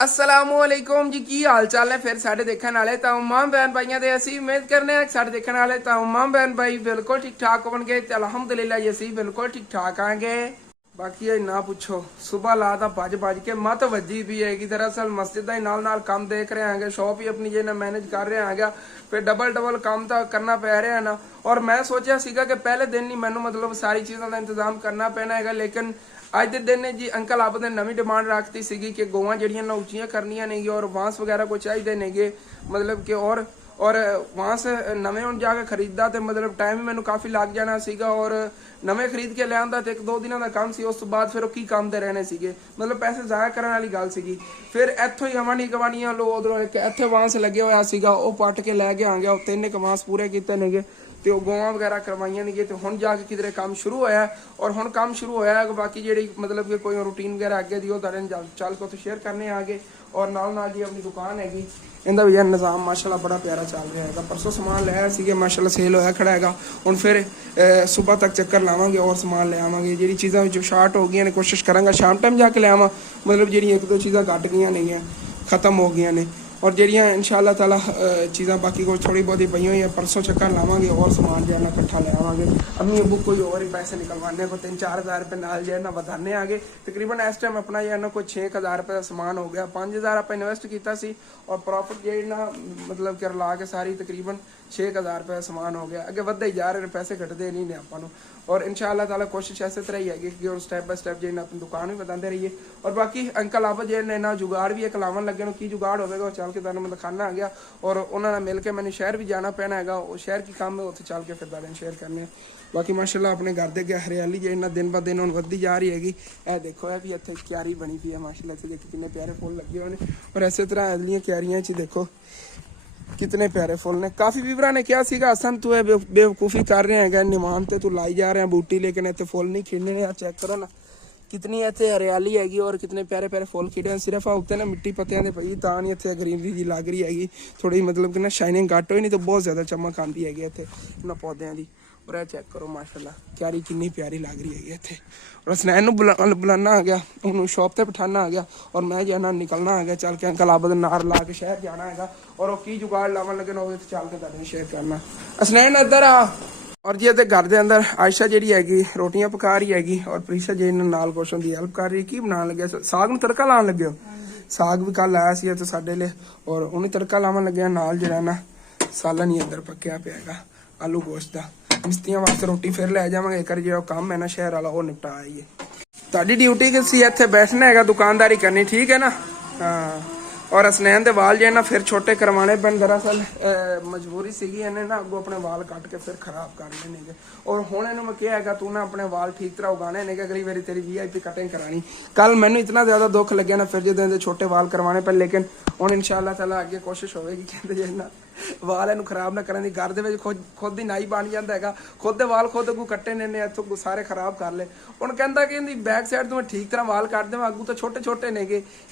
असलामुअलैकुम जी की हाल चाल है फिर साढ़े देखने वाले तमाम बहन भाइयों के असी उम्मीद करने साढ़े देखने वाले तमाम बहन भाई बिल्कुल ठीक ठाक होंगे तो अलहमदुलिल्लाह जी असी बिल्कुल ठीक ठाक आएंगे। बाकी ये ना पूछो सुबह ला तो भज के मत वजी भी है कि दरअसल मस्जिद का ही नाल काम देख रहे हैं, शॉप ही अपनी जे मैनेज कर रहे हैं, फिर डबल काम तो करना पै रहा है ना। और मैं सोचा सीगा कि पहले दिन ही मैनू मतलब सारी चीज़ों का इंतजाम करना पैना है, लेकिन ਅੱਜ ਦੇ ਦਿਨ ਨੇ ਜੀ ਅੰਕਲ ਆਪ ਨੇ ਨਵੀਂ ਡਿਮਾਂਡ ਰੱਖਤੀ ਸੀਗੀ ਕਿ ਗੋਆਂ ਜਿਹੜੀਆਂ ਨਾ ਉੱਚੀਆਂ ਕਰਨੀਆਂ ਨੇਗੀ ਔਰ ਵਾਂਸ ਵਗੈਰਾ ਕੋਈ ਚਾਹੀਦੇ ਨੇਗੇ, ਮਤਲਬ ਕਿ ਔਰ ਵਾਂਸ ਨਵੇਂ ਹੁਣ ਜਾ ਕੇ ਖਰੀਦਦਾ ਤੇ ਮਤਲਬ ਟਾਈਮ ਵੀ ਮੈਨੂੰ ਕਾਫੀ ਲੱਗ ਜਾਣਾ ਸੀਗਾ ਔਰ ਨਵੇਂ ਖਰੀਦ ਕੇ ਲਿਆਂਦਾ ਤੇ 1-2 ਦਿਨਾਂ ਦਾ ਕੰਮ ਸੀ। ਉਸ ਤੋਂ ਬਾਅਦ ਫਿਰ ਉਹ ਕੀ ਕੰਮ ਤੇ ਰਹਿਣੇ ਸੀਗੇ, ਮਤਲਬ ਪੈਸੇ ਜ਼ਾਇਆ ਕਰਨ ਵਾਲੀ ਗੱਲ ਸੀਗੀ। ਫਿਰ ਇੱਥੋਂ ਹੀ ਗਵਾਂਢੀਆਂ ਲੋ ਉਧਰੋਂ ਇੱਕ ਇੱਥੇ ਵਾਂਸ ਲੱਗਿਆ ਹੋਇਆ ਸੀਗਾ, ਉਹ ਪੱਟ ਕੇ ਲੈ ਕੇ ਆ ਗਿਆ। ਉਹ 3 ਵਾਂਸ ਪੂਰੇ ਕੀਤੇ ਨੇਗੇ ਤੇ ਉਹ ਗੋਵਾਂ ਵਗੈਰਾ ਕਰਵਾਈਆਂ ਨੇਗੇ ਤੇ ਹੁਣ ਜਾ ਕੇ ਕਿਧਰੇ ਕੰਮ ਸ਼ੁਰੂ ਹੋਇਆ ਔਰ ਹੁਣ ਕੰਮ ਸ਼ੁਰੂ ਹੋਇਆ। ਬਾਕੀ ਜਿਹੜੀ ਮਤਲਬ ਕਿ ਕੋਈ ਰੂਟੀਨ ਵਗੈਰਾ ਅੱਗੇ ਦੀ ਉਹ ਤੁਹਾਡੇ ਨਾਲ ਚੱਲ ਕੇ ਉੱਥੇ ਸ਼ੇਅਰ ਕਰਨੇ ਆਗੇ। ਔਰ ਨਾਲ ਜੀ ਆਪਣੀ ਦੁਕਾਨ ਹੈਗੀ, ਇਹਦਾ ਵੀ ਨਿਜ਼ਾਮ ਮਾਸ਼ਾਅੱਲਾ ਬੜਾ ਪਿਆਰਾ ਚੱਲ ਰਿਹਾ ਹੈਗਾ। ਪਰਸੋਂ ਸਮਾਨ ਲਿਆ ਸੀਗੇ ਮਾਸ਼ਾਅੱਲਾ ਸੇਲ ਹੋਇਆ ਖੜਾ ਹੈਗਾ। ਹੁਣ ਫਿਰ ਸਵੇਰ ਤੱਕ ਚੱਕਰ ਲਾਵਾਂਗੇ ਔਰ ਸਮਾਨ ਲੈ ਆਵਾਂਗੇ। ਜਿਹੜੀ ਚੀਜ਼ਾਂ ਵਿੱਚੋਂ ਸ਼ਾਰਟ ਹੋ ਗਈਆਂ ਨੇ ਕੋਸ਼ਿਸ਼ ਕਰਾਂਗਾ ਸ਼ਾਮ ਟਾਈਮ ਜਾ ਕੇ ਲੈ ਆਵਾਂ, ਮਤਲਬ ਜਿਹੜੀਆਂ 1-2 ਚੀਜ਼ਾਂ ਘੱਟ ਗਈਆਂ ਨੇਗੀਆਂ ਖਤਮ ਹੋ ਗਈਆਂ ਨੇ। और ਜਿਹੜੀਆਂ इंशाअल्लाह ताला चीज़ा बाकी को थोड़ी बहुत ही पई हुई है, परसों चक्कर लावांगे और समान जो है ना इकट्ठा ले आवांगे। अम्मी अबू कोई और ही पैसे निकलवाने को 3-4 हज़ार रुपये नाल जो है ना बढ़ाने आगे। तकरीबन इस टाइम अपना जो है ना कोई 6,000 रुपये का समान हो गया। 5,000 आप इन्वेस्ट किया सी और प्रॉफिट जो ना मतलब कि ला के सारी तकरीबन 6,000 रुपये का समान हो गया। अगे बढ़ते ही जा रहे पैसे घटते नहीं ने आपको। और इंशाअल्लाह ताला कोशिश ऐसे तरह ही है कि और स्टैप बाय स्टैप जो अपनी दुकान भी बताते रहिए। और बाकी अंकल आप जो ना जुगाड़ भी एक लावन लगे की जुगाड़ होगा चल के तुम दिखाना आ गया। और उन्होंने मिल के मैंने शहर भी जाना पैना है, शहर की काम है उत्थे चल के फिर तुम शेयर करने। बाकी माशाल्लाह अपने घर दे अगे हरियाली जो दिन ब दिन हम बढ़ती जा रही हैगी। यह देखो है भी इतने क्यारी बनी हुई है माशाल्लाह, इतने देखो कितने प्यारे फुल लगे हुए हैं। और इस तरह अगलियां क्यारियां च देखो कितने प्यारे फुल ने। काफ़ी व्यूअरा ने कहा सीगा हसन तू बेवकूफ़ी कर रहे हैं, निमान ते तू लाई जा रहे हैं बूटी, लेकिन इतने फुल नहीं खिड़ने ने। चेक करो ना कितनी इतने हरियाली हैगी और कितने प्यारे प्यारे फुल खिड़े हैं। सिर्फ उत्ते ना मिट्टी पत्तियां दे पई तां नहीं इतने ग्रीनरी जी लग रही हैगी, थोड़ी मतलब कि ना शाइनिंग घट होई, नहीं तो बहुत ज़्यादा चमक आती हैगी इतने इन्होंने पौधों की। और यह चेक करो माशाल्लाह क्यारी कितनी प्यारी लग रही हैगी इतने। और स्नैन बुलाना आ गया, उन्होंने शॉप पर बिठाना आ गया और मैं जो है ना निकलना आ गया चल के अंकल आबद नार ला के शहर जाना है। और की जुगाड़ लावन लगे ना चल के तुम शेयर करना। स्नैन इधर आ। और जी इतने घर के अंदर आयशा जी हैगी रोटियां पका रही हैगी और प्रीशा जी नाल कुछ उनकी हेल्प कर रही। की बनाने लगे साग में तड़का लाने लगे हो? साग भी कल आया सी साडे लिए और उन्हें तड़का लावन लगे नाल जो ना सालन ही अंदर पक्या पिया आलू गोश्त का। मिस्त्रियों वास्ते रोटी फिर लै जावांगे, एक जो काम है ना शहर वाला वो निपटा आइए। तुहाडी ड्यूटी कि सी इत्थे बैठना है दुकानदारी करनी, ठीक है ना? हाँ। और असनैन के वाल जो है ना फिर छोटे करवाने पैन, दरअसल मजबूरी सीगी इन्हें ना अगों अपने वाल कट के फिर खराब कर लेने। और हुण इन्हूं मैं कहा है तू ना अपने वाल ठीक तरह उगाने ने, अगली बारी तेरी VIP कटिंग करानी। कल मैनू इतना ज़्यादा दुख लगे ना फिर जो छोटे वाल करवाने पैन, लेकिन हुण इंशाअल्लाह ताला अगे कोशिश होगी कहते जे ना वाल इनू खराब ना करने। घर दे खुद ही नाई बन जाता है, खुद दे वाल खुद अगू कट्टे ने इतों सारे खराब कर ले। हुण कहता कि इनकी बैक साइड तो मैं ठीक तरह वाल कट देवां, अगू तो छोटे छोटे ने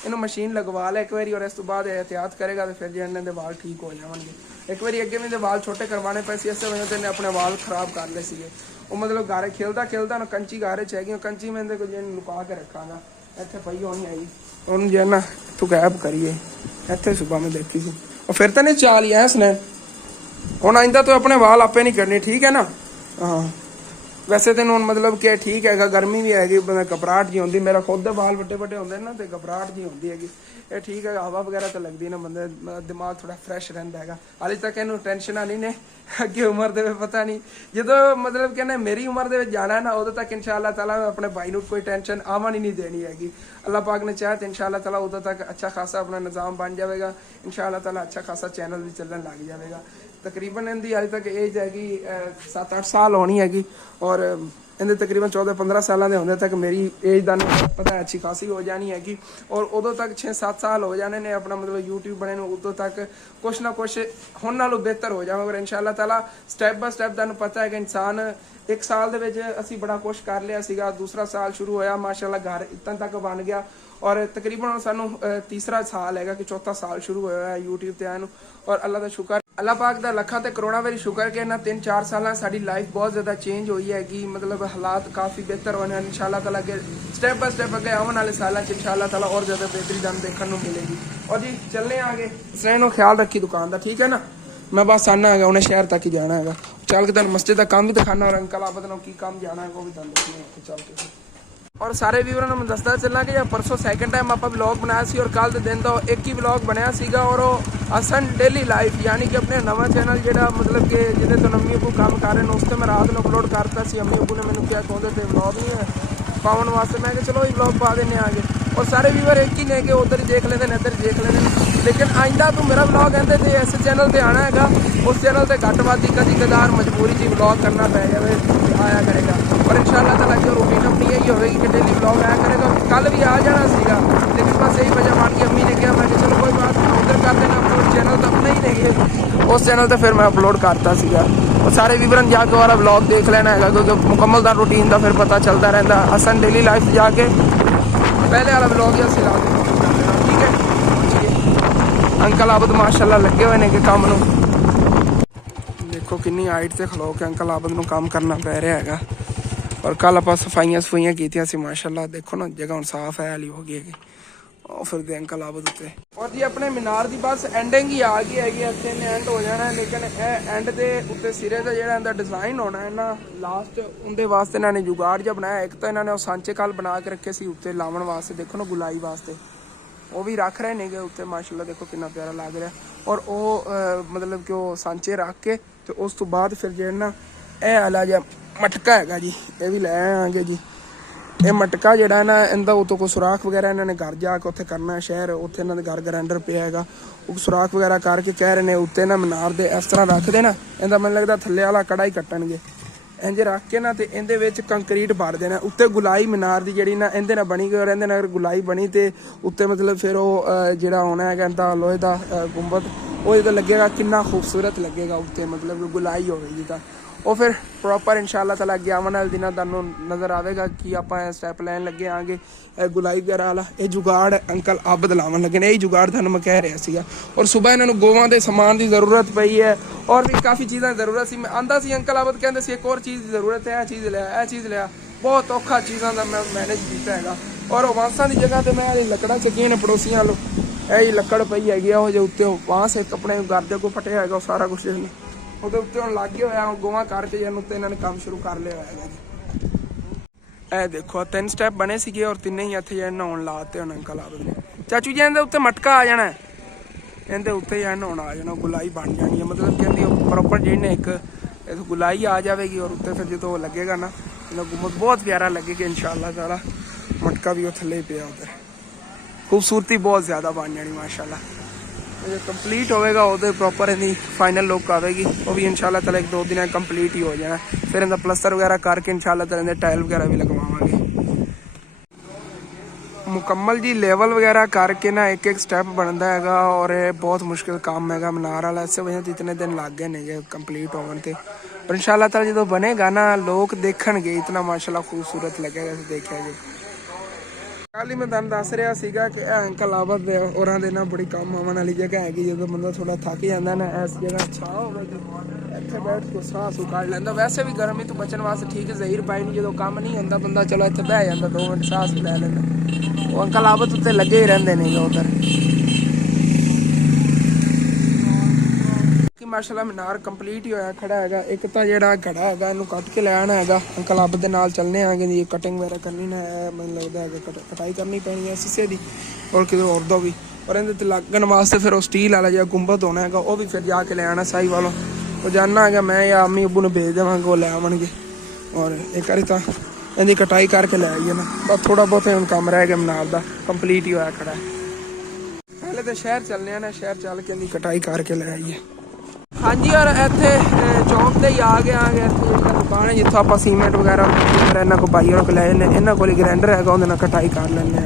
इनू मशीन लगवा ले एक बारी और इस तो बाद एहतियात करेगा तो फिर जो इन्होंने वाल ठीक हो जाएंगे। एक बारी अगे भी वाल छोटे करवाने पे इस वजह से इन्हें अपने वाल खराब कर ले सीगे। वो मतलब गारे खेलता ना कंची गारे च हैगी, कंची मैं को जो लुका के रखागा इतने पई होनी आई उन्होंने जो है ना तू गैप करिए इतने सुबह में देखी सी और फिर तो नहीं चाल ही है इसने। हूँ आइंदा तो अपने वाल आपे नहीं करने, ठीक है ना? हाँ वैसे तेन हूँ मतलब कि ठीक है, गर्मी भी हैगी घबराहट जी होंगी, मेरा खुद वाल बड़े बड़े होंगे ना तो घबराहट जी होंगी हैगी। ये ठीक है हवा वगैरह तो लगती है ना, बंदे दिमाग थोड़ा फ्रैश रहता है। हाले तक इनू टेंशन नहीं ने, अगे उम्र दे पता नहीं जो मतलब कहने मेरी उम्र दे जाना है ना उदों तक इंशाअल्लाह ताला अपने भाई नू कोई टेंशन आवन ही नहीं देनी हैगी। अल्लाह पाक ने चाहे तो इंशाअल्लाह ताला उदों तक अच्छा खासा अपना निज़ाम बन जाएगा, इंशाअल्लाह ताला अच्छा खासा चैनल भी चलन लग जाएगा। तकरीबन इनकी अजे तक एज हैगी 7-8 साल होनी हैगी और इन्हें तकरीबन 14-15 साल के होने तक मेरी एज का पता है अच्छी खासी हो जानी हैगी। और उदों तक 6-7 साल हो जाने ने अपना मतलब यूट्यूब बने उदों तक कुछ ना कुछ हुण नालों बेहतर हो जाएगा। और इंशाअल्लाह ताला स्टैप बाय स्टैप तुहानूं पता है कि इंसान 1 साल दे विच असी बड़ा कुछ कर लिया सीगा, दूसरा साल शुरू होया माशाअल्लाह घर इतना तक बन गया और तकरीबन सानूं तीसरा साल है कि चौथा साल शुरू होया है यूट्यूब ते आए नूं। और अल्लाह का शुक्र ਅੱਲਾਹ ਪਾਕ ਦਾ ਲੱਖਾਂ ਤੇ ਕਰੋੜਾਂ ਵਾਰੀ ਸ਼ੁਕਰ ਕਿ ਇਹਨਾਂ 3-4 ਸਾਲਾਂ ਸਾਡੀ ਲਾਈਫ ਬਹੁਤ ਜ਼ਿਆਦਾ ਚੇਂਜ ਹੋਈ ਹੈਗੀ ਮਤਲਬ ਹਾਲਾਤ ਕਾਫੀ ਬਿਹਤਰ ਹੋਣੇ ਹਨ ਇਨਸ਼ਾਅੱਲਾਹ ਤਾਲਾ ਅੱਗੇ ਸਟੈਪ ਬਾय ਸਟੈਪ ਅੱਗੇ ਆਉਣ ਵਾਲੇ ਸਾਲਾਂ 'ਚ ਇਨਸ਼ਾਅੱਲਾਹ ਤਾਲਾ और ज़्यादा बेहतरी दान देखने को मिलेगी। और जी चलने आगे सैनो ख्याल रखी दुकान का ठीक है ना। मैं बस आना है उन्हें शहर तक ही जाना है चल के तेन मस्जिद का काम भी दिखाना और अंकल आप की काम जाना है वो भी तुम देखने चल के। और सारे व्यूअर ਨੂੰ ਦੱਸਦਾ ਚੱਲਾਂ ਕਿ परसों सैकेंड टाइम ਆਪਾਂ ਵਲੌਗ ਬਣਾਇਆ ਸੀ और ਕੱਲ ਦੇ ਦਿਨ ਦਾ ਇੱਕ ਹੀ ਵਲੌਗ ਬਣਿਆ ਸੀਗਾ और ਅਸਨ ਡੇਲੀ ਲਾਈਫ ਯਾਨੀ ਕਿ ਆਪਣੇ ਨਵਾਂ ਚੈਨਲ ਜਿਹੜਾ ਮਤਲਬ ਕਿ ਜਿਹਦੇ ਤੋਂ ਅੰਮੀ ਅੱਬੂ ਕੰਮ ਕਰ ਰਹੇ ਨੇ ਉਸ ਤੇ ਮੈਂ ਰਾਤ ਨੂੰ ਅਪਲੋਡ ਕਰਤਾ ਸੀ। ਅੰਮੀ ਅੱਬੂ ਨੇ ਮੈਨੂੰ ਕਿਹਾ ਕਿ ਉਹਦੇ ਤੇ ਵਲੌਗ ਨਹੀਂ ਹੈ ਪਾਉਣ ਵਾਸਤੇ मैं चलो ये ਵਲੌਗ ਪਾ ਦਿੰਨੇ आगे। और सारे व्यूअर एक ही ने कि उधर ही देख लेते हैं इधर देख लेते हैं लेकिन आइंदा तू मेरा व्लॉग कहते थे इस चैनल पर आना है उस चैनल पर घट वादी कदी कदार मजबूरी जी व्लॉग करना पै जाए आया करेगा। और इंशाअल्लाह ताला जो रूटीन अपनी यही होगी कि डेली व्लॉग आया करेगा। कल भी आ जाना सीगा लेकिन बस यही वजह मान की अम्मी ने कहा मैं चलो कोई बात नहीं उधर कर देना अपलोड चैनल तो अपना ही नहीं उस चैनल पर फिर मैं अपलोड करता सीगा। और सारे विवरण जाके वाला व्लॉग देख लेना है क्योंकि मुकम्मल रूटीन का फिर पता चलता रहता असन डेली लाइफ जाके पहले वाला व्लॉग या सिला देना ठीक है। अंकल आबद माशाल्लाह लगे हुए ने कि काम नूं देखो किन्नी हाइट से खलो के अंकल आबद नूं काम करना पै रहा है। और कल आप सफाइयां कीतियां सी माशाल्लाह देखो ना जगह हुण साफ है हाली हो गई है फिर दे अंकल आबद उत्ते। और जी अपने मीनार की बस एंडिंग ही आ गई हैगी इत्थे ने एंड हो जाना लेकिन एंड दे उत्ते सिरे दा जेहड़ा इहदा डिजाइन होना है ना लास्ट उनके वास्ते इन्होंने जुगाड़ जिहा बनाया। एक तो इन्होंने सांचे कल बना के रखे सी उत्ते लावन वास्ते देखो ना गुलाई वास्ते वो भी रख रहे ने उत्ते माशाल्लाह देखो कितना प्यारा लग रहा। और वो मतलब कि वो सांचे रख के तो उस तो बाद फिर जो ना यह आला जिहा मटका है जी ये भी लै आएंगे जी। ये मटका जोड़ा ना इनका उतो कोई सुराख वगैरह इन्होंने घर जाके उत्थे करना शहर उत्थे इन्होंने घर ग्राइंडर पे है वो सुराख वगैरह करके कह रहे हैं उत्ते ना मीनार दे इस तरह रख देना इनका मैंने लगता थल्ले वाला कड़ा ही कट्टणगे इंज रख के ना तो इहदे विच कंक्रीट भर देना उत्ते गुलाई मीनार की जी ना इहदे नाल बनी गई और इहदे नाल अगर गुलाई बनी तो उत्ते मतलब फिर वो जिहड़ा होना है इनका लोहे का गुंबद वो जो लगेगा कितना खूबसूरत लगेगा उत्ते मतलब गुलाई होगी तो वो फिर प्रॉपर इंशाअल्लाह ताला अगे आने वाले दिनों तुहानूं नज़र आएगा कि आप स्टैप लैन लगे आगे गुलाई वगैरह वाला ये जुगाड़ अंकल आबद लावन लगे यही जुगाड़ तुहानूं मैं कह रहा सीगा। और सुबह इन्होंने गोवां के समान की जरूरत पई है और भी काफ़ी चीज़ों की जरूरत सी मैं आंदा सी अंकल आबद कहते सी एक और चीज़ की जरूरत है यह चीज़ लिया बहुत औखा चीज़ों का मैं मैनेज किया है। और बांसा की जगह तो मैं लकड़ा चुकियां ने पड़ोसियों लो यही लकड़ पई हैगी वो जो उत्ते बांस एक अपने घर के को फटिया है सारा कुछ ਉਹਦੇ ਉੱਤੇ ਹੁਣ ਲੱਗ ਗਿਆ ਹੋਇਆ ਗੋਵਾ ਕਰਕੇ ਜਨ ਉੱਤੇ ਇਹਨਾਂ ਨੇ ਕੰਮ ਸ਼ੁਰੂ ਕਰ ਲਿਆ ਹੈਗਾ ਜੀ। ਇਹ ਦੇਖੋ 3 ਸਟੈਪ ਬਣੇ ਸੀਗੇ ਔਰ ਤਿੰਨੇ ਹੀ ਇੱਥੇ ਜਨ ਨਹਾਉਣ ਲਾਤੇ ਹੁਣ ਅੰਕਲ ਆਬਦ ਨੇ ਚਾਚੂ ਜੀ ਇਹਦੇ ਉੱਤੇ ਮਟਕਾ ਆ ਜਾਣਾ ਇਹਦੇ ਉੱਤੇ ਜਨ ਨਹਾਉਣ ਆ ਜਾਣਾ ਗੁਲਾਈ ਬਣ ਜਾਣੀ ਹੈ मतलब ਕਹਿੰਦੀ ਪ੍ਰੋਪਰ ਜਿਹੜੀ ਨੇ ਇੱਕ ਇਹ ਗੁਲਾਈ ਆ ਜਾਵੇਗੀ और ਉੱਤੇ ਫਿਰ ਜਦੋਂ ਲੱਗੇਗਾ ਨਾ ਇਹਨਾਂ ਗੁੰਮਤ ਬਹੁਤ ਪਿਆਰਾ ਲੱਗੇਗਾ इंशाअल्लाह ताला मटका भी वो थले पे उधर खूबसूरती बहुत ज़्यादा बन जानी माशाल्लाह जो कंप्लीट होएगा वो प्रॉपर इनकी फाइनल लुक आएगी वो भी इंशाल्लाह ताला 1-2 दिन कंप्लीट ही हो जाना फिर इनका प्लस्तर वगैरह करके इंशाल्लाह ताला टाइल वगैरह भी लगवावांगे मुकम्मल जी लेवल वगैरह करके ना एक स्टैप बनता है और ये बहुत मुश्किल काम है मीनार वाला इस वजह से इतने दिन लग गए नहीं कंप्लीट होने ते पर इंशाल्लाह ताला जो बनेगा ना लोग देखणगे इतना माशाल्लाह खूबसूरत लगेगा देखा जी। कल ही मैं तुहानूं दस रहा सीगा कि अंकल आबद दे होरां दे ना बड़ी काम आवन वाली जगह हैगी जो बंदा थोड़ा थक जाता ना इस जगह छां होगी इत्थे बैठ के साह सू कढ लैंदा वैसे भी गर्मी तो बचन वास्ते ठीक है जहीर पाई नहीं जो काम नहीं होंदा बंदा चलो इत्थे बह जांदा 2 मिनट साह सू लै लैंदा वो अंकल आबद उत्ते लगे ही रहिंदे ने उधर माशाल्लाह मीनार कंप्लीट ही होया खड़ा है एक तो जेड़ा घड़ा है इनू कट के ले आना है अंकल आबद दे नाल चलने आगे जी कटिंग वगैरह करनी ना मतलब लगता है कटाई करनी पैनी है शीशे की और किधर और दो भी और इहदे लगन वास्ते फिर स्टील वाला जो गुंबद होना है वो भी फिर जाके ले आना साई वालों तो जाना है मैं या अम्मी अबू ने भेज देवांगे वो ले आवणगे और एक बारी तो इहदी कटाई करके ले आइए ना बस थोड़ा बहुत हुण काम रह गया मीनार का कंप्लीट ही होया खड़ा है। पहले तो शहर चलने ना शहर चल के इहदी कटाई करके ले आइए। हाँ जी और इतने चौंक से ही आ गए इतने दुकान है जितों आप सीमेंट वगैरह इन्हों को पाई को लै जाने इन्हों को ग्राइंडर है वो कटाई कर लेंगे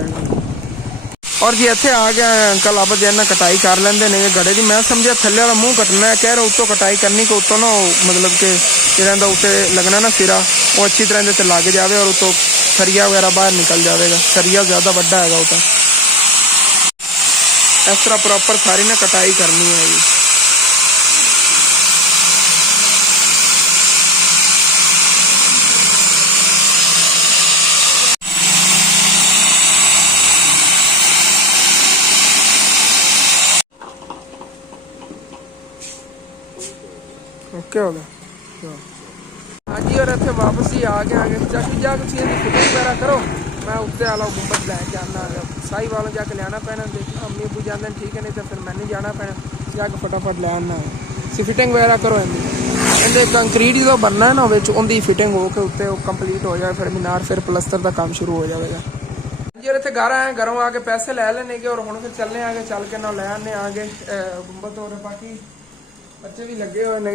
और जी इतने आ गया अंकल आबद इन्हें कटाई कर लेंगे ने गड़े की मैं समझा थले वाला मूँह कटना है कह रहा उत्तों कटाई करनी कि उत्तों ना मतलब कि जो उत्ते लगना ना सिरा वो अच्छी तरह इहदे लग जाए और उत्तों सरिया वगैरह बाहर निकल जाएगा सरिया ज़्यादा वड्डा है वो तो इस तरह प्रॉपर सारी ना कटाई करनी है जी। ओके हो गया। हाँ जी, और इतने वापस ही आ गया चाचू जा के फिटिंग वगैरह करो, मैं उत्ते वाला गुंबद लैके आना साई वालों जाके लिया पैना, देखना अम्मी अबू जाते हैं ठीक है, नहीं तो फिर मैंने जाना पैना जाके फटाफट ले आना है। फिटिंग वगैरह करो इनके कंक्रीट जो बनना है ना उनकी फिटिंग हो के उत्ते कंप्लीट हो जाए, फिर मीनार फिर प्लस्तर का काम शुरू हो जाएगा। जी और इतने घर आए, घरों आके पैसे ले लेने और हम फिर चलने आगे चल के ना ले आने आगे गुंबद। और बाकी बच्चे भी लगे हुए ने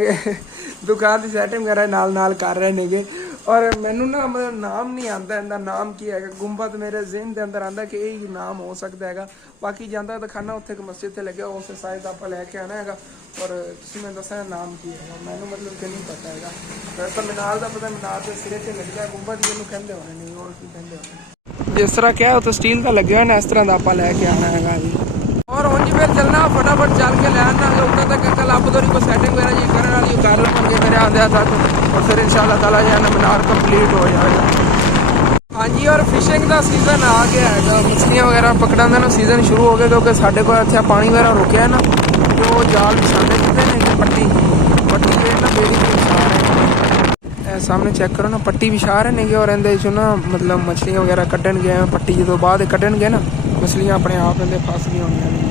दुकान की सैटिंग वगैरह नाल कर रहे ने। और मैनू ना मतलब नाम नहीं आता इनका, नाम की है गुंबद मेरे ज़हन के अंदर आता कि यही नाम हो सकता है। बाकी जाता दिखाना उत्थे एक मस्जिद से लगे उस साइज आप लैके आना है। और मैं दसा नाम की है मैनू मतलब कि नहीं पता है। वैसे मीनार का पता, मीनार के सिरे से लग गया गुंबद जी कहते होने नहीं और की कहते होने जिस तरह क्या है तो स्टील का लगे हुआ ना इस तरह का आप लैके आना है जी। और हूँ जी फिर चलना फटाफट चल के ले आना उतना तक कल आप तो को सैटिंग वगैरह जी करने वाली कर लेंगे मेरे आंदे तक, और फिर इंशाल्लाह ताला जो है ना मीनार कंप्लीट हो जाएगा। हाँ जी, और फिशिंग का सीजन आ गया है, मछलियाँ वगैरह पकड़ने का सीजन शुरू हो गया क्योंकि साढ़े को इतना पानी वगैरह रुके है ना तो जाल बिछाने कितने ने पट्टी पट्टी ना बेड़ी बिछा रहे हैं, सामने चेक करो ना पट्टी बिछा रहे हैं। और इनके ना मतलब मछलियाँ वगैरह कड्ढन गए पट्टी जो बाद कड्ढन गए ना मछलियाँ अपने आप इन्हें फस गई होनी नहीं।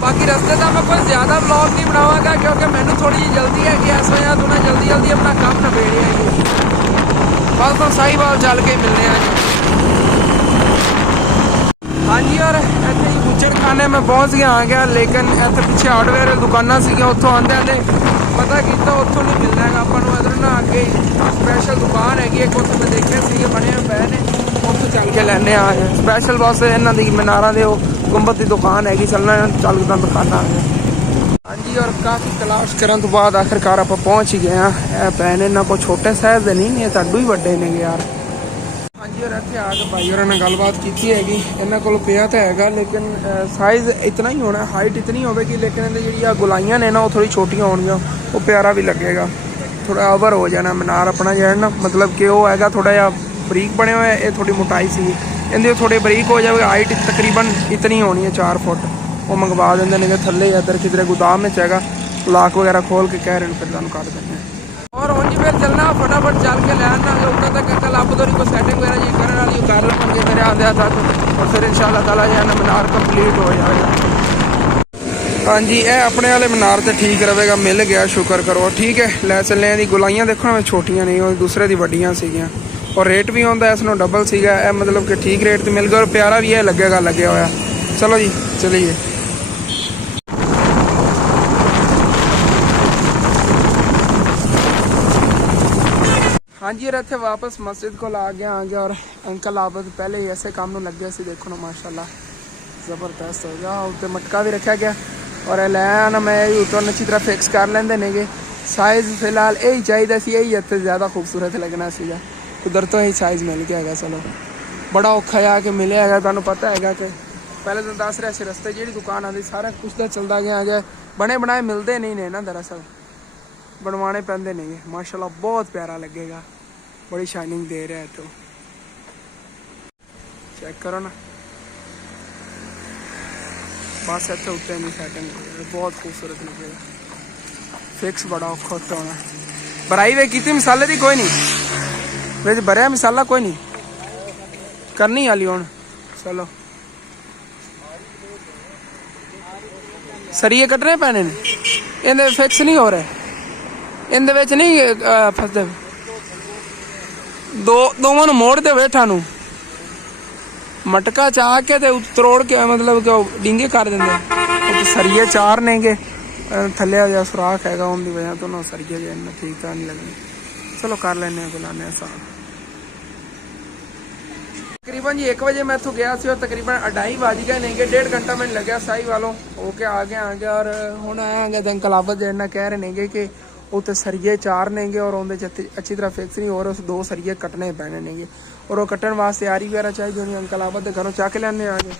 बाकी रस्ते का मैं कोई ज़्यादा ब्लॉग नहीं बनावागा क्योंकि मैंने थोड़ी जी जल्दी है कि ऐसा यहाँ तो ना जल्दी जल्दी अपना काम नबेड़े है बस तो सही बात चल के मिलने हैं। हाँ जी, और इतने ही गुजर खाने में पहुँच गया आ गया, लेकिन इतने पीछे हार्डवेयर दुकाना सी उत्थों आते आते पता किया उत्थों नहीं मिलना है अपन इधर ना अगे स्पैशल दुकान हैगी एक उत्थे मैं देखे सी बने पे ने उत्थे चल के लैने आ गए स्पैशल बस इन्हों की मीनारा के गुंबद की दुकान हैगी चलना चल के दुकाना आ गए। हाँ जी, और काफ़ी तलाश करने तो बाद आखिरकार आप पहुँच ही गए हैं पैन इन्हों को छोटे साइज के नहीं है तो ही बड़े ने यार। हाँ जी, और इतने आके भाई और ने गलबात की हैगी इन्हों को पिया तो है लेकिन साइज़ इतना ही होना हाइट इतनी होगी लेकिन इन्हें जी गुलाइयाँ ने ना वो थोड़ी छोटियाँ होनिया वो प्यारा भी लगेगा थोड़ा ओवर हो जाना मीनार अपना जो है ना मतलब कि वो है थोड़ा जहा बरीक बने हुए ये थोड़ी मोटाई सी इनके थोड़े बरीक हो जाए हाइट तकरीबन इतनी होनी है 4 फुट वो मंगवा देंगे नहीं थले इधर किधरे गोदाम में है लाक वगैरह खोल के कह रहे हैं फिर तुम कर देंगे। और हूँ जी फिर चलना फटाफट चल के ले आना उतना तक कल आप तो को सैटिंग वगैरह जी करने वाली कर लेंगे मेरे आंदे तक, और फिर इंशाल्लाह ताला जो है ना मीनार कंप्लीट हो जाएगा। हाँ जी, ये अपने वाले मीनार तो ठीक रहेगा मिल गया शुक्र करो ठीक है। लै चलने दी गुलाइयाँ देखो मैं छोटियाँ नहीं और दूसरे दी वड्डियां सीगियां और रेट भी आता इसनों डबल सीगा मतलब कि ठीक रेट तो मिल गया और प्यारा भी है लगेगा लगे हुआ। चलो जी चलिए। हाँ जी, इतने वापस मस्जिद को आ गया और अंकल आप पहले ही ऐसे काम में लगे से देखो ना माशाल्लाह ज़बरदस्त हो गया उत्ते मटका भी रखा गया और लैन मैं उत्तों अच्छी तरह फिक्स कर लेंगे ने साइज़ फिलहाल यही चाहिए सी यही इतने ज़्यादा खूबसूरत लगना सीगा कुदरतों ही साइज़ मिल गया है। चलो बड़ा औखा है कि मिले है तुहानू पता है कि पहले तो दस रहे से रस्ते जी दुकान आती सारा कुछ तो चलता गया है बने बनाए मिलते नहीं ने ना दरअसल बनवाने पैंदे नहीं है। माशाल्लाह बहुत प्यारा लगेगा बड़ी शाइनिंग दे रहा है तो चेक करो ना बस इतने उत्ते नहीं सैटिंग बहुत खूबसूरत लगेगा फिक्स बड़ा औखा उत्ते होना भराई वे की मिसाले की कोई नहीं वे भरया मिसाला कोई नहीं करनी वाली हूँ। चलो सरिये कटने पैने इन्हें फिक्स नहीं हो रहे इन्हें नहीं फसते दोवां नूं मोड़ दे बैठा नूं मटका चाह के ते तरोड़ के मतलब कि डिंगे कर देंगे सरिये 4 नेगे थले जा सुराख है उनकी वजह तो ना सरिये जो इन्ना ठीक तो नहीं लगने। चलो कर लेने बुलाने आसान। तकरीबन जी 1 बजे मैं इतों गया और तकरीबन 2:30 बज गए नहीं 1.5 घंटा मैंने लग्या साई वालों होके आ गया और हुण आया गया तो अंकल आबद जो कह रहे हैं कि उत्ते सरिये 4 नेगे और उनके अच्छी तरह फिक्स नहीं हो रहा उस 2 सरिये कटने पैने नेगे और वो कट्टन वास्ते आरी वगैरह चाहिए होनी अंकल आबद के घरों चक लेने आ गए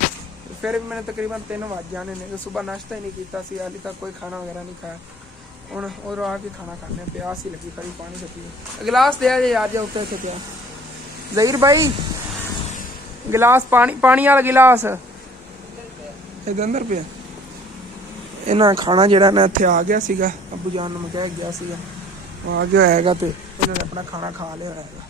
फिर भी मैंने तकरीबन 3 बज जाने ने सुबह नाश्ता ही नहीं किया हाली तक कोई खाना वगैरह नहीं खाया हूँ और आके खाना खाने प्यास ही लगी खड़ी पानी से पी गिलास दिया जे यार जा उत्ते प्यास जहीर भाई गिलास पानी वाला गिलास ਇਹਦੇ ਅੰਦਰ ਪਿਆ। ਇਹਨਾਂ ਖਾਣਾ ਜਿਹੜਾ ਨਾ ਇੱਥੇ ਆ ਗਿਆ ਸੀਗਾ, ਅੱਬੂ ਜਾਨ ਨੂੰ ਮੈਂ ਕਹਿ ਗਿਆ ਸੀਗਾ, ਉਹ ਆ ਗਿਆ ਹੋਏਗਾ ਤੇ ਇਹਨਾਂ ਨੇ ਆਪਣਾ ਖਾਣਾ ਖਾ ਲਿਆ ਹੋਏਗਾ।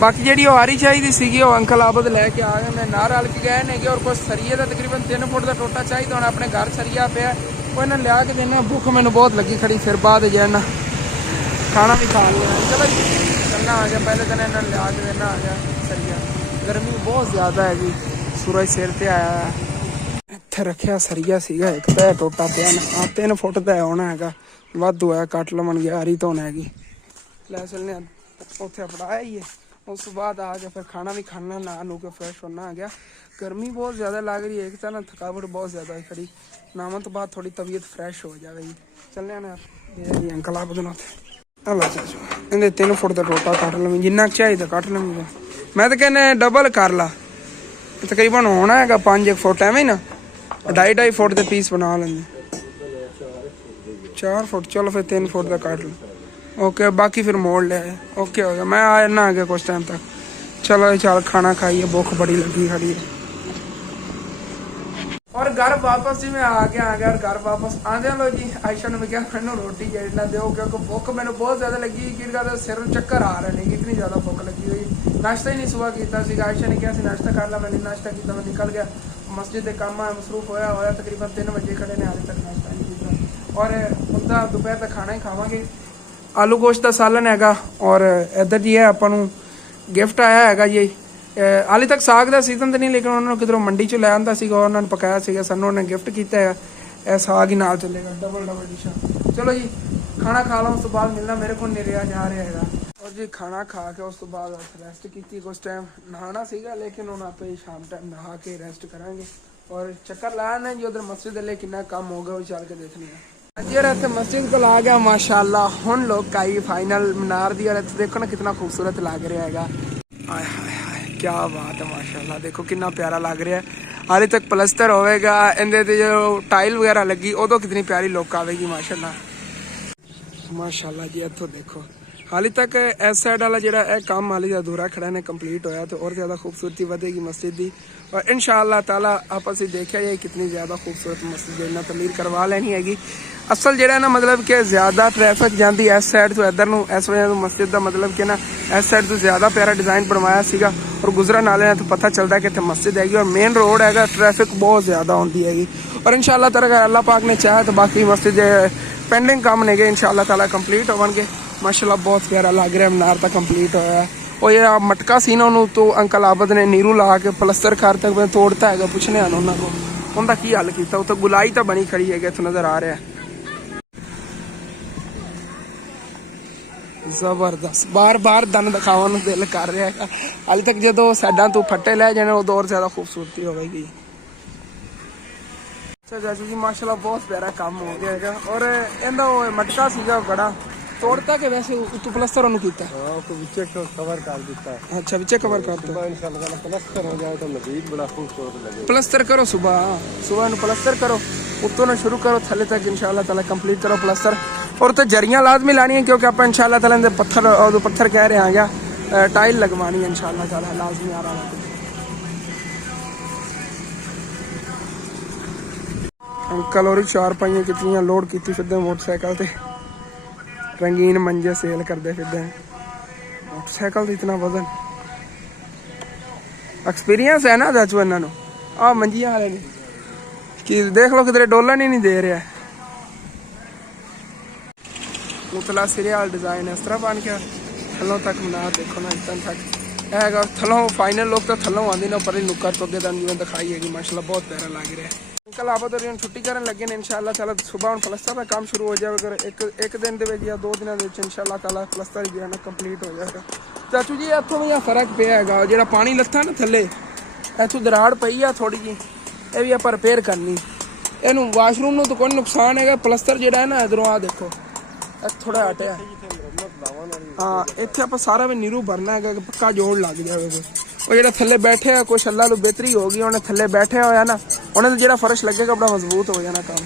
ਬਾਕੀ ਜਿਹੜੀ ਉਹ ਆਰੀ ਚਾਹੀਦੀ ਸੀਗੀ ਉਹ ਅੰਕਲ ਆਬਦ ਲੈ ਕੇ ਆ ਗਏ ਨੇ, ਨਾਲ ਰਲ ਕੇ ਗਏ ਨੇਗੇ। ਔਰ ਕੁਛ ਸਰੀਏ ਦਾ ਤਕਰੀਬਨ 3 ਫੁੱਟ ਦਾ ਟੋਟਾ ਚਾਹੀਦਾ ਹੁਣ ਆਪਣੇ ਘਰ ਸਰੀਆ ਪਿਆ, ਉਹ ਇਹਨਾਂ ਲਿਆ ਕੇ ਦੇਣਾ। ਭੁੱਖ ਮੈਨੂੰ ਬਹੁਤ ਲੱਗੀ ਖੜੀ, ਫਿਰ ਬਾਅਦ ਜਾਣਾ ਖਾਣਾ ਵੀ ਖਾ ਲਿਆ। ਚਲੋ ਚੱਲਣਾ ਆ ਗਿਆ, ਪਹਿਲੇ ਦਿਨ ਇਹਨਾਂ ਨੂੰ ਲਿਆ ਕੇ ਦੇਣਾ ਆ ਗਿਆ ਸਰੀਆ। ਗਰਮੀ ਬਹੁਤ ਜ਼ਿਆਦਾ ਹੈਗੀ, ਸੂਰਜ ਸਿਰ ਤੇ ਆਇਆ। ਇੱਥੇ ਰੱਖਿਆ ਸਰੀਆ ਸੀਗਾ ਇੱਕ ਤਾਂ ਟੋਟਾ ਪਿਆ ਨਾ 3 ਫੁੱਟ ਦਾ ਹੋਣਾ ਹੈਗਾ, ਵਾਧੂ ਹੋਇਆ ਕੱਟ ਲਵਣ ਗਿਆ ਆਰੀ ਧੋਣ ਹੈਗੀ। ਲੈ ਚੱਲਨੇ ਉੱਥੇ ਫੜਾਇਆ ਹੀ ਹੈ। ਉਸ ਤੋਂ ਬਾਅਦ ਆ ਗਿਆ ਫਿਰ ਖਾਣਾ ਵੀ ਖਾਣਾ, ਨਹਾ ਨੂ ਕੇ ਫਰੈਸ਼ ਹੋਣਾ ਆ ਗਿਆ। गर्मी बहुत ज़्यादा लग रही है, एक तो ना थकावट बहुत ज़्यादा है खड़ी, नामन तो बाद थोड़ी तबीयत फ्रैश हो जाएगी। चलने ना अंकल आप बदना हला चाचू इन्हें 3 फुट का टोटा कट लवी, जिन्ना चाहिए कट लवी। मैं तो कहना डबल कर ला, तकरीबन होना है 5 फुट एवं ना 2.5 फुट के पीस बना लेंगे, 4 फुट। चलो फिर 3 फुट का कट लो, ओके। बाकी फिर मोड़ ले, ओके हो गया। मैं आना आ गया कुछ टाइम तक। चलो चल खाना खाइए, भूख बड़ी लगी खड़ी है। और घर वापस जी मैं आ गया और घर वापस आंदे लो जी आयशा ने मैं क्या मैंने रोटी ना दो, क्योंकि भुख मैंने बहुत ज़्यादा लगी कि सिर चक्कर आ रहे हैं, इतनी ज़्यादा भुख लगी हुई। नाश्ता ही नहीं सुबह किया, आयशा ने क्या नाश्ता कर ला, मैंने नाश्ता किया, मैं निकल गया मस्जिद के काम में मसरूफ होया तकरीबन 3 बजे खड़े ने, हाले तक नाश्ता नहीं किया। और उनका दोपहर तक खाना ही खावे, आलू गोश्त का सालन हैगा। और इधर जी है अपन गिफ्ट आया हैगा जी, हाले तक साग का सीजन तो नहीं, लेकिन उन्होंने किधरों मंडी चो लै आंदा सीगा, उन्होंने पकाया सीगा, सानू उन्होंने गिफ्ट किया है। यह साग ही नाल चलेगा, डबल डिशा। चलो जी खाना खा लो, उस तो बाद मिलना मेरे को नहीं रहा जा रहा है। और जी खाना खा के उस तो बाद रेस्ट की, कुछ टाइम नहाना सीगा, लेकिन हम आप शाम टाइम नहा के रेस्ट करांगे। और चक्कर लाना जी उधर मस्जिद ले कितना कम होगा वो चल के देखने जी। यार इतने मस्जिद को ला गया माशाल्लाह, हुण लोग आई फाइनल मीनार दी। और देखो ना कितना खूबसूरत लग रहा है, हाय हाय हाय क्या बात है माशाल्लाह, देखो कितना प्यारा लग रहा है। हाले तक प्लस्तर होएगा, इनदे ते जो टाइल वगैरह लगी उदों कितनी प्यारी लुक आवेगी माशाल्लाह माशाल्लाह जी। इत्थों देखो हाले तक इस साइड वाला जिहड़ा यह काम हाले अधूरा खड़ा ने कंप्लीट होया, तो और ज़्यादा खूबसूरती बढ़ेगी मस्जिद की। और इंशाअल्लाह ताला आप असीं देखिया जाए कितनी ज़्यादा खूबसूरत मस्जिद इन्हां तमीर करवा लेनी हैगी। असल जिहड़ा ना मतलब कि ज़्यादा ट्रैफिक जाती इस साइड तो इधर नूं, इस वजह तो मस्जिद का मतलब कि ना इस साइड तो ज़्यादा प्यारा डिज़ाइन बनवाया सीगा। और गुजरन वाले तो पता चलता है कि इत्थे मस्जिद हैगी, और मेन रोड हैगा, ट्रैफिक बहुत ज़्यादा होती हैगी। और इंशाअल्लाह ताला अल्लाह पाक ने चाहे तो बाकी मस्जिद पेंडिंग काम ने इंशाअल्लाह ताला कंप्लीट होवणगे। माशाल्लाह बहुत प्यारा लग रहा है, मीनार तक कंप्लीट होया। और ये मटका सी ना उन्होंने तो अंकल आबद ने नीरू ला के प्लस्तर कर तक तोड़ता है, पुछने उन्होंने को उनका की हल किया। उत्थे गुलाई तो बनी खड़ी है, इत्थे नज़र आ रहा है जबरदस्त। बार बार दन दिखावन दिल कर रहा है। हाले तक जो साइडा तो फट्टे लै जाने उदों और ज़्यादा खूबसूरती होगी। चाचू जी माशाल्लाह बहुत प्यारा काम हो गया है। और इनका मटका सीगा बड़ा तोड़ता के वैसे उत्तों प्लस्तर उन्होंने किया कवर कर दिता। अच्छा विचे कवर कर दो, प्लस्तर हो जाए तो मजीद बड़ा खूबसूरत लगे। प्लस्तर करो सुबह प्लस्तर करो, उत्तों ना शुरू करो थले तक इंशाअल्लाह ताला कंप्लीट करो प्लस्तर। और तो जरियां लाजमी लानी है, क्योंकि आप इंशाअल्लाह ताला पत्थर कह रहे हैं या टाइल लगवानी है इंशाअल्लाह ताला लाजमी आ रहा है। अंकल और 4 पाइयां कितनी लोड की फिर मोटरसाइकिल से, रंगीन मंजे सेल करते फिर मोटरसाइकिल तो इतना वजन। एक्सपीरियंस है ना चाचू इन्होंने आ मंजिया वाले ने कि देख लो किधरे डोलन ही नहीं दे रहा है। उतला सिरे वाला डिजाइन इस तरह बन के थलों तक मीनार देखो ना इतना तक है। थलों फाइनल लोग तो थलों आती ना पर नुक्कर तो अगे जिवें दिखाई है माशाल्लाह बहुत प्यारा लग रहा है। अंकल आप तो छुट्टी करन लगे ने इंशाअल्लाह ताला सुबह हम प्लस्तर का काम शुरू हो जाएगा। अगर एक दिन दे विच या 2 दिनों दे विच इंशाअल्लाह ताला प्लस्तर जो है ना कंप्लीट हो जाएगा। चाचू जी इत्थों भी फर्क पिया है, जो पानी लत्था ना थले इत्थों दराड़ पई है थोड़ी जी, ये भी आप रिपेयर करनी। इनू वाशरूम में तो कोई नुकसान है, प्लस्तर जो है ना इधरों आ देखो थोड़ा हटिया। हाँ इतने आप सारा भी नीरू भरना है, पक्का जोड़ लग जाएगा। और जो थले बैठे है कुछ अल्लाह को बेहतरी होगी, उन्हें थले बैठे होया ना उन्हें तो जो फर्श लगेगा बड़ा मजबूत हो जाना काम।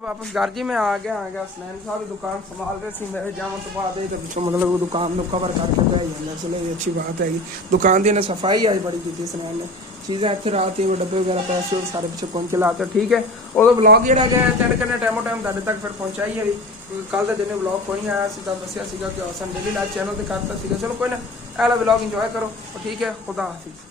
वापस घर जी मैं आ गया सनैन साहब दुकान संभाल रहे सी मेरे जावन तो बाद पिछों मतलब दुकान को कवर करके पे जाता चलो ये अच्छी बात हैगी दुकान की ने सफाई आज बड़ी की सनैन ने चीज़ें इतने रात ही डब्बे वगैरह पैसे और सारे पिछले पहुंचे लाते ठीक है उदो ब्लॉग जोड़ा गया चैट करने टाइमो टाइम तुहाडे तक फिर पहुँचाई है कल के दिन ब्लॉग कोई नहीं आया सीधा दसिया कि हसन डेली लाइफ चैनल पर करता चलो कोई ना एला ब्लॉग इंजॉय करो ठीक है खुदा हाफिज़।